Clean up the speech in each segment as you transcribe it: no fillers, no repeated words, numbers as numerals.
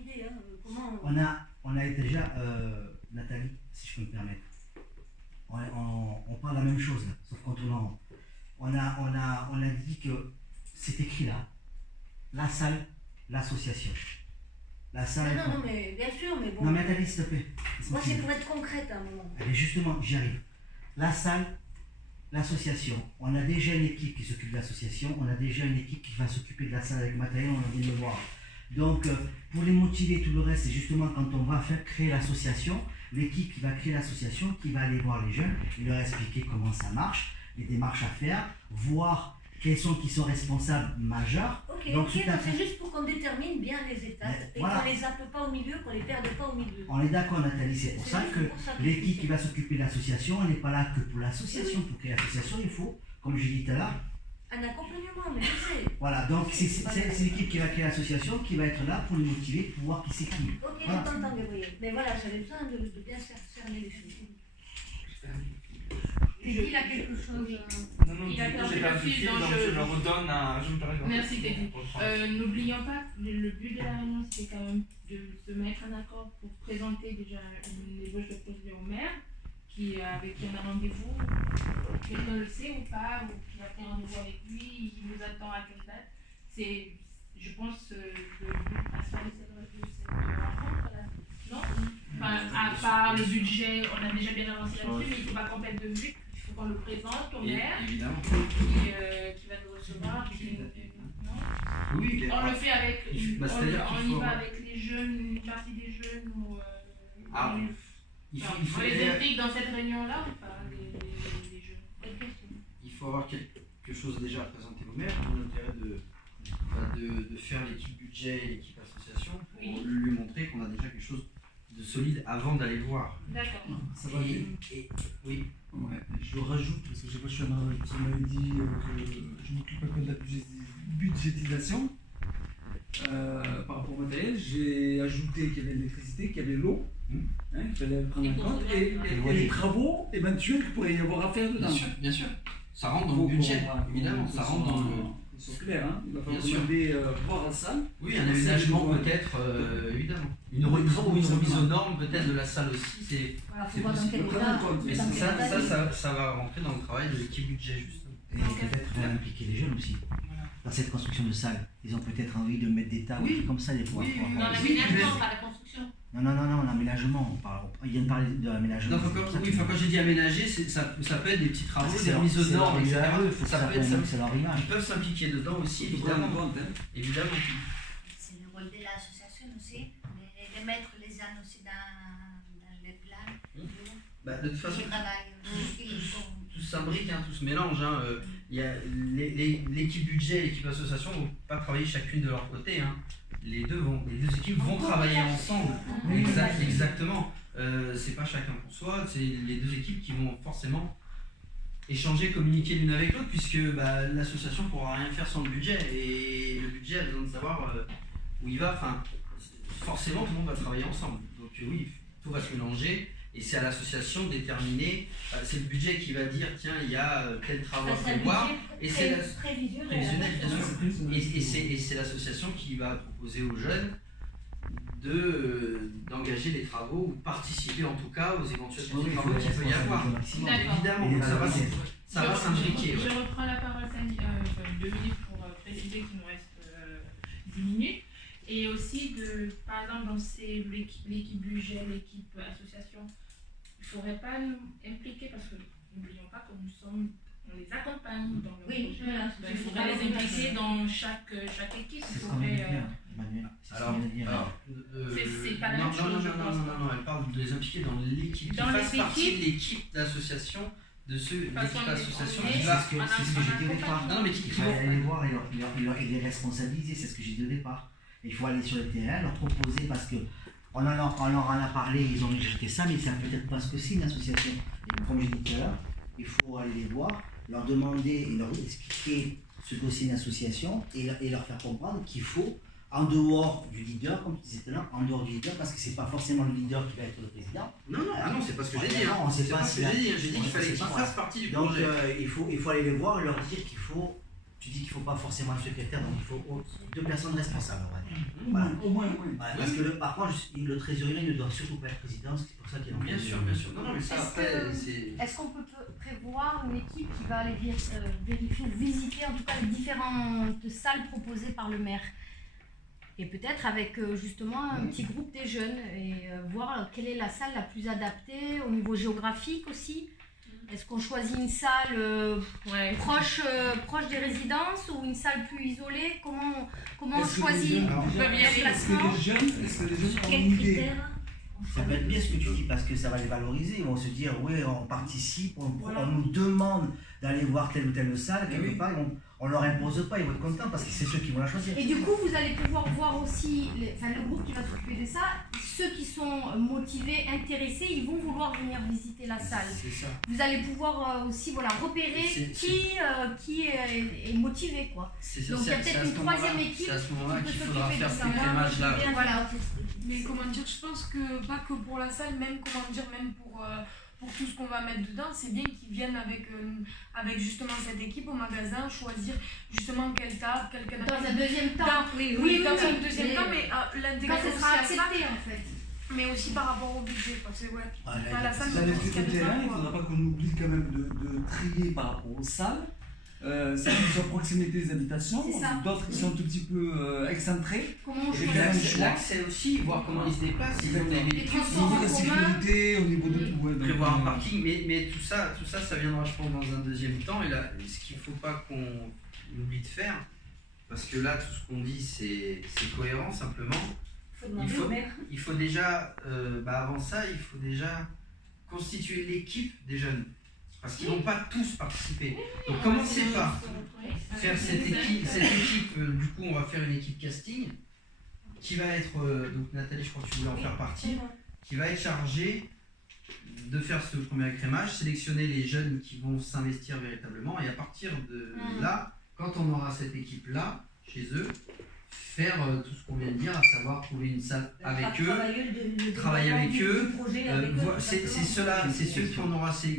idée, hein, comment... On a déjà, Nathalie, si je peux me permettre, on parle la même chose, là, sauf quand on a dit que c'est écrit là, la salle, l'association. La salle. Non, mais bien sûr, mais bon. Non, mais Nathalie, s'il te plaît. Moi, c'est pour être concrète à un moment. Allez, justement, j'y arrive. La salle, l'association. On a déjà une équipe qui s'occupe de l'association, on a déjà une équipe qui va s'occuper de la salle avec le matériel, on vient de le voir. Donc, pour les motiver, tout le reste, c'est justement quand on va faire créer l'association, l'équipe qui va créer l'association, qui va aller voir les jeunes et leur expliquer comment ça marche, les démarches à faire, voir qui sont responsables majeurs. Ok, donc c'est juste pour qu'on détermine bien les étapes et voilà. qu'on les zappe pas au milieu, qu'on les perde pas au milieu. On est d'accord, Nathalie, c'est pour ça que l'équipe qui va s'occuper de l'association, elle n'est pas là que pour l'association. Pour créer l'association, il faut, comme je l'ai dit tout à l'heure, un accompagnement, mais je sais. voilà, donc c'est l'équipe qui va créer l'association qui va être là pour les motiver, pour voir qui c'est qui. Ok, voilà. je t'entends, Gabriel. Mais voilà, j'avais besoin de bien cerner les choses. Il a quelque chose. Non, j'ai perdu le fil, donc je le redonne à... Merci Teddy. N'oublions pas, le but de la réunion, c'était quand même de se mettre en accord pour présenter déjà les ébauches de projet au maire, avec qui on a rendez-vous. Quelqu'un le sait ou pas, ou qui a pris rendez-vous avec lui, il nous attend à quelle date. C'est, je pense, le but principal de cette rencontre-là. Non, enfin, à part le budget, on a déjà bien avancé là-dessus, mais il ne faut pas qu'on perde de vue. Il faut qu'on le présente au maire, évidemment. qui va nous recevoir. Oui, on le fait avec, on y va avec les jeunes, une partie des jeunes, ou il on les implique dans cette réunion-là ou pas, les jeunes? Il faut avoir quelque chose déjà à présenter au maire, pour l'intérêt de faire l'équipe budget et l'équipe association, pour lui montrer qu'on a déjà quelque chose de solide avant d'aller le voir. D'accord. Ça va oui. Ouais, je rajoute, parce que je sais pas, tu m'avais dit que je m'occupe un peu de la budgétisation. Par rapport au matériel, j'ai ajouté qu'il y avait l'électricité, qu'il y avait l'eau, qu'il fallait prendre en compte, et les travaux éventuels qu'il pourrait y avoir à faire dedans. Bien sûr. Ça rentre dans le budget, évidemment. Ça rentre dans le... C'est clair, hein. Il va falloir Bien sûr. demander voir à ça. Oui, un aménagement peut-être, évidemment. Une remise aux normes peut-être de la salle aussi, Voilà, faut c'est voir dans possible. quel état. Mais ça va rentrer dans le travail de l'équipe budget, justement. Et peut-être impliquer les jeunes aussi. Dans cette construction de salle, ils ont peut-être envie de mettre des tables comme ça, des fois. Dans l'aménagement, pas la construction. Non, l'aménagement, il vient de parler de l'aménagement. Quand j'ai dit aménager, ça peut être des petits travaux, des c'est remises aux normes, etc. Ça peut être C'est leur image. Ils peuvent s'impliquer dedans aussi, évidemment. Évidemment. C'est le rôle de l'association aussi, de mettre les gens aussi dans le plan De toute façon, du travail aussi. tout s'imbrique, tout se mélange. Il y a l'équipe budget et l'équipe association ne vont pas travailler chacune de leur côté. Les deux équipes vont travailler ensemble. Exactement. C'est pas chacun pour soi, c'est les deux équipes qui vont forcément échanger, communiquer l'une avec l'autre, puisque l'association ne pourra rien faire sans le budget. Et le budget a besoin de savoir où il va. Enfin, forcément, tout le monde va travailler ensemble. Donc oui, tout va se mélanger. Et c'est à l'association de déterminer, c'est le budget qui va dire, tiens, il y a tel travail à prévoir. Et c'est prévisionnel, bien sûr. Et c'est l'association qui va proposer aux jeunes d'engager les travaux ou participer en tout cas aux éventuels travaux qu'il peut y avoir. Évidemment, ça va s'impliquer. Je reprends la parole 2 minutes pour préciser qu'il nous reste 10 minutes. Et aussi, par exemple, dans l'équipe budget, l'équipe association, il ne faudrait pas nous impliquer parce que n'oublions pas que on les accompagne dans le projet. Il faudrait les impliquer dans chaque équipe. C'est ce qu'on vient de dire, Emmanuel. C'est pas la même chose, je pense. Non, elle parle de les impliquer dans l'équipe, qui fasse partie de l'équipe d'association, de l'équipe association qui va... C'est ce que j'ai dit au départ. Non, mais il faut aller les voir et les responsabiliser, c'est ce que j'ai dit au départ. Il faut aller sur le terrain, leur proposer, parce que on leur en a parlé, ils ont rejeté ça, mais c'est peut-être pas ce que c'est une association. Et comme j'ai dit tout à l'heure, il faut aller les voir, leur demander et leur expliquer ce que c'est une association et leur faire comprendre qu'il faut, en dehors du leader, comme tu disais tout à l'heure, en dehors du leader, parce que c'est pas forcément le leader qui va être le président. Non, c'est pas ce que j'ai dit. C'est pas ce que j'ai dit. J'ai dit qu'il fallait qu'ils fassent partie du projet. Donc il faut aller les voir et leur dire qu'il faut tu dis qu'il ne faut pas forcément un secrétaire, donc il faut 2 personnes responsables, on va dire. Voilà. Au moins, oui. Voilà, parce que par contre, le trésorier ne doit surtout pas être président, c'est pour ça qu'il est en Bien sûr, bien sûr. Non, mais ça, après, c'est. Est-ce qu'on peut prévoir une équipe qui va aller vérifier ou visiter en tout cas les différentes salles proposées par le maire? Et peut-être avec justement un petit groupe des jeunes et voir quelle est la salle la plus adaptée au niveau géographique aussi. Est-ce qu'on choisit une salle proche des résidences ou une salle plus isolée? Comment on choisit le placement? Est-ce que les jeunes ont Quel une idée? critère Ça peut être bien ce que tu dis parce que ça va les valoriser. Ils vont se dire, oui, on participe, on nous demande d'aller voir telle ou telle salle, quelque part, on leur impose pas, ils vont être contents parce que c'est ceux qui vont la choisir. Et du coup, vous allez pouvoir voir aussi, le groupe qui va s'occuper de ça, ceux qui sont motivés, intéressés, ils vont vouloir venir visiter la salle. C'est ça. Vous allez pouvoir aussi repérer qui est motivé, quoi. Donc il y a peut-être une troisième équipe c'est à ce moment-là qui peut qu'il faudra s'occuper de faire ça. ce crémage-là. Voilà. Mais comment dire, je pense que pas que pour la salle, même pour tout ce qu'on va mettre dedans, c'est bien qu'ils viennent avec justement cette équipe au magasin, choisir justement quelle table, quel canapé. Dans un deuxième temps. Oui, dans un deuxième temps, mais Quand l'intégration ce aussi sera à ça, accepté, en fait. mais aussi par rapport au budget. C'est ouais. À la fin, Dans les trucs de terrain, il ne faudra pas qu'on oublie quand même de trier par rapport aux salles. Celles qui sont à proximité des habitations, C'est ça. d'autres qui sont un tout petit peu excentrés. Comment on Et choisit L'accès aussi, voir comment ils se déplacent, ils ont des Les Au transports niveau de en la commun. sécurité, au niveau de tout. Ouais, donc, prévoir un parking, mais tout ça, ça viendra, je pense, dans un deuxième temps. Et là, ce qu'il ne faut pas qu'on oublie de faire, parce que là, tout ce qu'on dit, c'est cohérent, simplement. Il faut déjà, avant ça, il faut déjà constituer l'équipe des jeunes. Parce qu'ils ne vont pas tous participer. Donc commencez par faire cette équipe, du coup on va faire une équipe casting qui va être, donc Nathalie je crois que tu voulais en faire partie, qui va être chargée de faire ce premier écrémage, sélectionner les jeunes qui vont s'investir véritablement et à partir de là, quand on aura cette équipe là, chez eux, faire tout ce qu'on vient de dire, à savoir trouver une salle avec eux, travailler avec eux. C'est ceux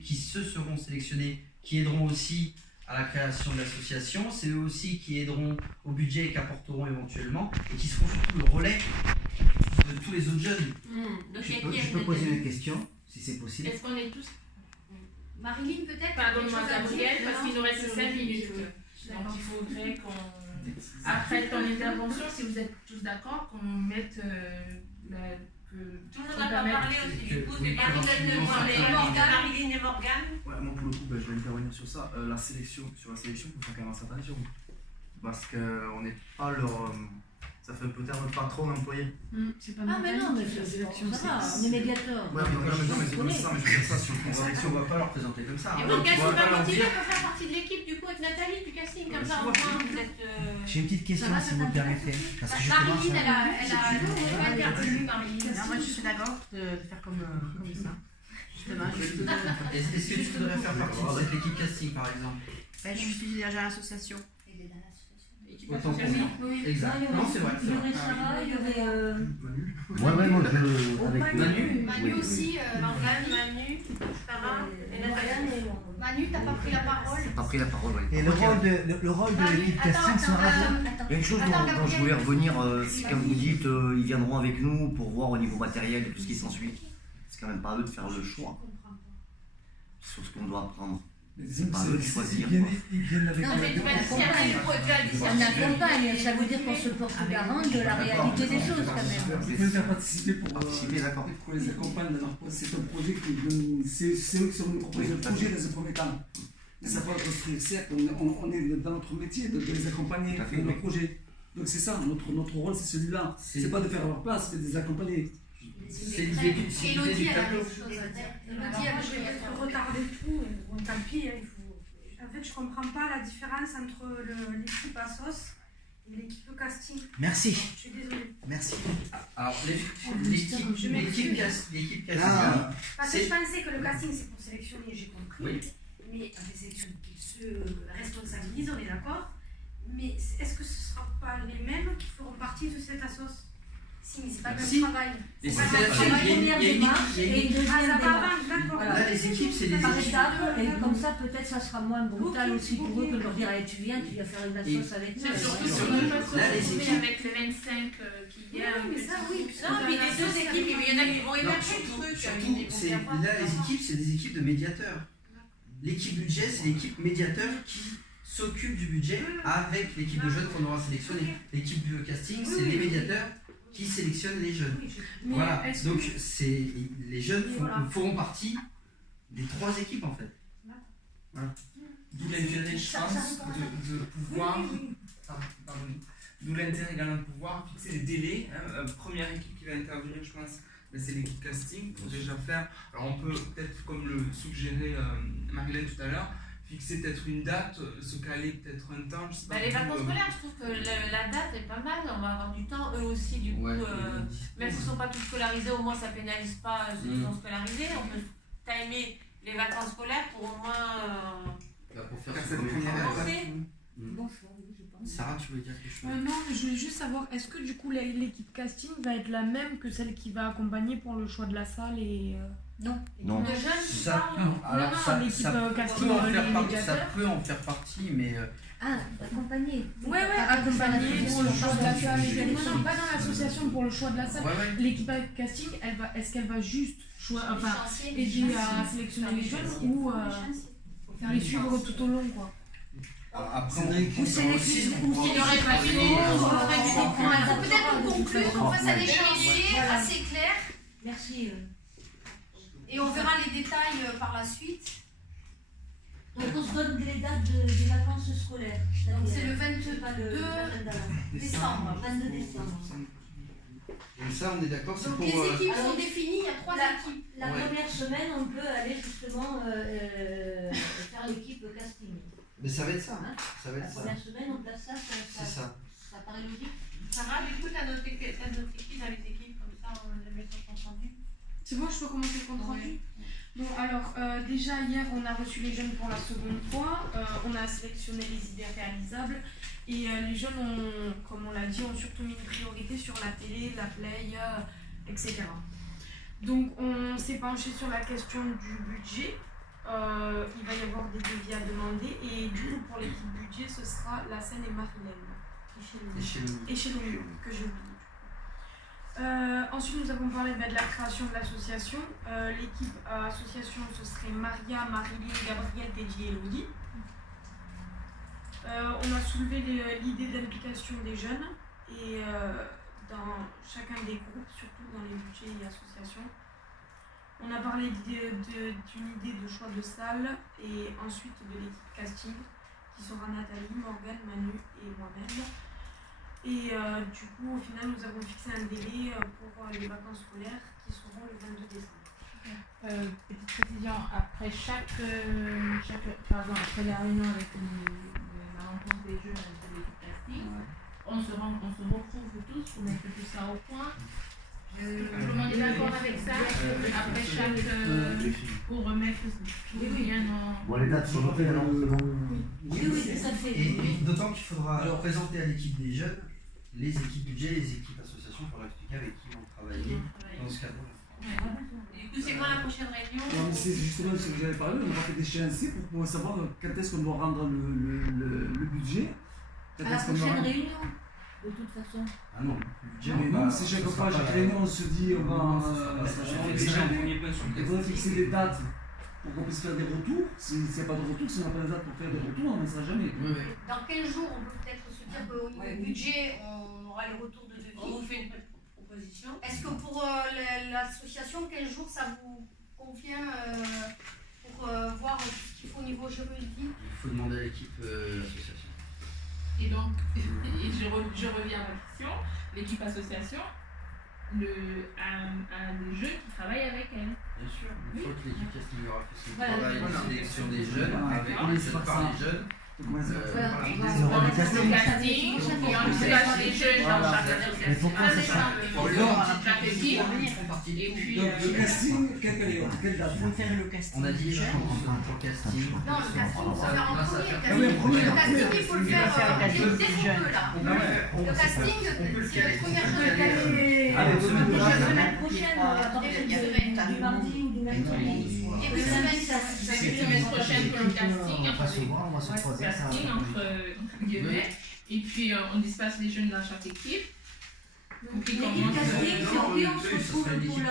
qui se seront sélectionnés qui aideront aussi à la création de l'association. C'est eux aussi qui aideront au budget et qu'apporteront éventuellement et qui seront surtout le relais de tous les autres jeunes. Je peux poser une question, si c'est possible. Est-ce qu'on est tous. Marilyn, peut-être? Pardon-moi, Gabriel, parce qu'il nous reste 5 minutes. Donc il faudrait qu'on. Après ton intervention, si vous êtes tous d'accord, qu'on mette. Tout le monde n'a pas permettre- parlé aussi, du coup, c'est Marilyn et Morgane. Ouais, moi pour le coup, je vais intervenir sur ça. Sur la sélection, il faut faire quand même un certain échelon. Parce qu'on n'est pas leur. Ça fait peut-être un patron employé. C'est pas Ah, mais non, mais c'est sélection, ça va, on est médiateur. Ouais, mais c'est comme ça, mais je veux dire ça sur le La sélection, on ne va pas leur présenter comme ça. Et hein. Morgane, Ouais, c'est pas alors, motivé pour faire partie de l'équipe du coup avec Nathalie du casting, comme ça au moins vous êtes. J'ai une petite question, si vous le permettez. Parce que justement, Marilyn, ça- elle a intervenu, Marilyn. Non, moi je suis d'accord de faire comme ça. Justement, Est-ce que tu voudrais faire partie de cette équipe casting par exemple? je suis déjà à l'association. Il est dans l'association. Autant pour moi. Exact. Non, c'est vrai. Il y aurait Sarah, il y aurait. Manu. Ouais, moi je. Avec Manu. Manu aussi, Morgane, Manu, Sarah et Nathalie. Manu, t'as pas pris la parole? T'as pris la parole, ouais. Et le rôle de l'équipe casting sera. Il y a une chose dont je voulais revenir, c'est quand vous dites ils viendront avec nous pour voir au niveau matériel et tout ce qui s'ensuit. C'est quand même pas à eux de faire le choix sur ce qu'on doit apprendre. C'est pas eux de choisir. Ils viennent avec Non, mais tu vas dire, après, il faut déjà le dire. On accompagne, ça veut dire qu'on se porte garant de la réalité des choses quand même. Vous pouvez les faire participer pour d'accord. qu'on les accompagne dans leur projet. C'est un projet c'est eux qui seront nous proposer un projet dans un premier temps. Mais ça va construire, certes, on est dans notre métier de les accompagner Tout à fait, dans oui. leur projet. Donc c'est ça, notre rôle c'est celui-là. C'est pas de faire à leur place, mais de les accompagner. C'est l'idée du Elodie, elle a tableau. quelque chose à dire. Alors, Elodie, moi, je vais peut-être retarder tout, mais bon, tant pis. Il faut... En fait, je comprends pas la différence entre l'équipe ASOS et l'équipe casting. Merci, Je suis désolée. merci. Alors, l'équipe casting. Parce que je pensais que le casting, c'est pour sélectionner, j'ai compris. Oui. Mais avec sélectionner, ils se responsabilisent, on est d'accord. Mais est-ce que ce ne sera pas les mêmes qui feront partie de cette ASOS? Si, mais c'est pas le Si. même travail. Les C'est pas le c'est- même il y a- travail. il y a- première il y a une démarche équipe- il y a une et une équipe- deuxième Ah, ça va démarche. avant, d'accord. Voilà. Là, les équipes, c'est des Par équipes. étapes, et comme ça peut-être ça sera moins brutal aussi pour eux que de leur dire allez tu viens faire une Et- sauce avec nous. C'est surtout Là, si on ne peut pas les se retrouver équipes- avec les 25 qu'il y a. Oui, mais ça, oui. Non, puis les deux équipes, il y en a qui vont Non, émerger le truc. surtout, là, les équipes, c'est des équipes de médiateurs. L'équipe budget, c'est l'équipe médiateur qui s'occupe du budget avec l'équipe de jeunes qu'on aura sélectionné. L'équipe de casting, c'est les médiateurs qui sélectionnent les jeunes. Mais Voilà, est-ce que- donc les jeunes Voilà. feront partie des 3 équipes en fait. D'où l'intérêt, je pense, de pouvoir. Pardon. D'où l'intérêt également de pouvoir fixer des délais. Première équipe qui va intervenir, je pense, c'est l'équipe casting pour déjà faire. Alors on peut peut-être, comme le suggérait Marilyn tout à l'heure, fixer peut-être une date, se caler peut-être un temps. Je sais pas, Les vacances scolaires, je trouve que la date est pas mal, on va avoir du temps, eux aussi, du coup, même s'ils ne sont pas tous scolarisés, au moins ça pénalise pas ceux qui sont scolarisés. On peut timer les vacances scolaires pour au moins Pour faire cette ce première avancer. étape. Bon choix, oui, je pense. Sarah, tu voulais dire quelque chose? Non, je voulais juste savoir, est-ce que du coup l'équipe casting va être la même que celle qui va accompagner pour le choix de la salle et... Non. Non. de jeunes, tu Ça, parles. alors non, ça, l'équipe, ça casting, peut en les faire partie, ça médiateurs. peut en faire partie, mais Ah, accompagner. Ouais, accompagner pour le choix de la salle. Non, pas dans l'association, pour le choix de la salle. ouais. L'équipe casting, est-ce qu'elle va juste Licencier, aider à sélectionner les jeunes ou les suivre tout au long, quoi? Après, Ou c'est les filles, ou Il aurait pas fini, on ferait du comprendre. Peut-être qu'on conclut, qu'on fasse un échéancier assez clair Merci. et on verra les détails par la suite. Donc on se donne les dates des vacances scolaires. Donc c'est le Pas le 22 l'agenda, là. décembre. 22 décembre. donc ça, on est d'accord, c'est Donc pour. les équipes sont définies, il y a 3 équipes. La Ouais. première semaine, on peut aller justement faire l'équipe casting. Mais ça va être ça. Hein Ça va La être ça. première semaine, on place ça, C'est ça. ça paraît logique. Sarah, du coup, t'as noté qui dans les équipes, comme ça on les met sur ton rendu. C'est bon, je peux commencer le compte rendu? Bon, alors, déjà hier, on a reçu les jeunes pour la seconde fois. On a sélectionné les idées réalisables. Et les jeunes, comme on l'a dit, ont surtout mis une priorité sur la télé, la play, etc. Donc, on s'est penché sur la question du budget. Il va y avoir des devis à demander. Et du coup, pour l'équipe budget, ce sera la scène et Marilène. Et chez nous, que j'ai oublié. Ensuite, nous avons parlé de la création de l'association. L'équipe association, ce serait Maria, Marilyn, Gabriel, Teddy et Elodie. On a soulevé l'idée d'implication des jeunes et dans chacun des groupes, surtout dans les budgets et associations. On a parlé d'une idée de choix de salle et ensuite de l'équipe casting qui sera Nathalie, Morgane, Manu et moi-même. Et du coup, au final, nous avons fixé un délai pour les vacances scolaires qui seront le 22 décembre. Petite précision, après après la réunion avec la rencontre des jeux de l'équipe casting, on se retrouve tous pour mettre tout ça au point. Tout le monde est d'accord avec ça? Après chaque. Pour remettre tout bien en. Bon, les dates sont notées, non? Oui, tout à fait. Et d'autant qu'il faudra présenter à l'équipe des jeunes les équipes budget, les équipes associations pour leur expliquer avec qui vont travailler dans ce cadre. Du coup, c'est quoi la prochaine réunion? Non, mais c'est justement ce que j'avais parlé, on aura fait des échéanciers pour pouvoir savoir quand est-ce qu'on doit rendre le budget. Quand À la est-ce qu'on doit prochaine rendre- réunion, de toute façon. Ah non, le budget, Mais non, si chaque fois, chaque réunion, on se dit, on va. On fait déjà un premier point sur le Il faudrait fixer des dates pour qu'on puisse faire des retours. S'il n'y a pas de retour, si on n'a pas de date pour faire des retours, on ne sera jamais. Dans quel jour on peut peut-être se dire qu'au niveau du budget, on aura les retours de devis? On vous fait une proposition. Est-ce que pour l'association, quel jour ça vous convient pour voir ce qu'il faut au niveau juridique? Il faut demander à l'équipe association. Et donc, je reviens à ma question. L'équipe association a des jeunes qui travaillent avec elle. Bien sûr, une fois que l'équipe casting aura fait son Voilà. travail de sélection des jeunes, Voilà. avec D'accord. les par les jeunes, Voilà. Voilà. voilà. Ils auront des castings. Et on place les jeunes dans chaque association. Mais pourquoi ça Pour Lors- chaque équipe. Et puis. Donc le casting, quelle période, quelle date? Il faut faire le casting. On a dit, je comprends pas pour le casting. Non, le casting, il faut faire en Ah oui, en premier. Le casting, il faut le faire dès qu'on peut là. Non, mais Le casting, c'est la première chose à faire. Allez, La semaine prochaine, du mardi ou du mercredi. Début de semaine, ça La semaine prochaine pour le casting. On va se voir, on va se croiser. ça va. Casting entre guillemets. Et puis on disperse les jeunes dans chaque équipe. Pour qu'ils L'équipe commencent. casting, c'est on se retrouve pour le.